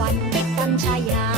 วันเป็กกังชายา